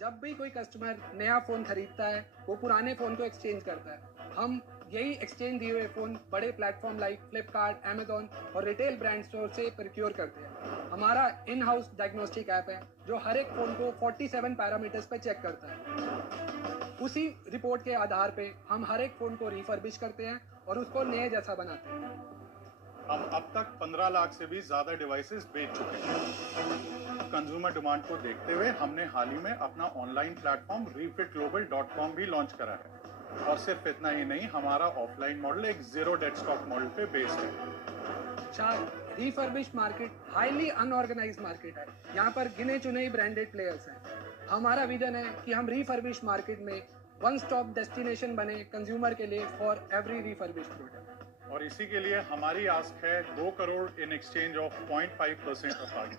जब भी कोई कस्टमर नया फ़ोन खरीदता है वो पुराने फ़ोन को एक्सचेंज करता है। हम यही एक्सचेंज दिए हुए फ़ोन बड़े प्लेटफॉर्म लाइक फ्लिपकार्ट, अमेजोन और रिटेल ब्रांड स्टोर से प्रोक्योर करते हैं। हमारा इन हाउस डायग्नोस्टिक ऐप है जो हर एक फ़ोन को 47 पैरामीटर्स पे चेक करता है। उसी रिपोर्ट के आधार पे हम हर एक फ़ोन को रिफर्बिश करते हैं और उसको नए जैसा बनाते हैं। हम अब तक 15 लाख से भी ज्यादा डिवाइसेस बेच चुके हैं। कंज्यूमर डिमांड को देखते हुए हमने हाल ही में अपना ऑनलाइन प्लेटफॉर्म refitglobal.com भी लॉन्च करा है। और सिर्फ इतना ही नहीं, हमारा ऑफलाइन मॉडल एक जीरो डेड स्टॉक मॉडल पे बेस्ड है। Refurbish market highly unorganised market है। यहाँ पर गिने चुने ही ब्रांडेड प्लेयर्स हैं। हमारा विजन है कि हम रिफर्बिश मार्केट में वन स्टॉप डेस्टिनेशन बने कंज्यूमर के लिए फॉर एवरी रिफर्बिश प्रोडक्ट। और इसी के लिए हमारी आस्क है 2 crore in exchange of 0.5% of आगे।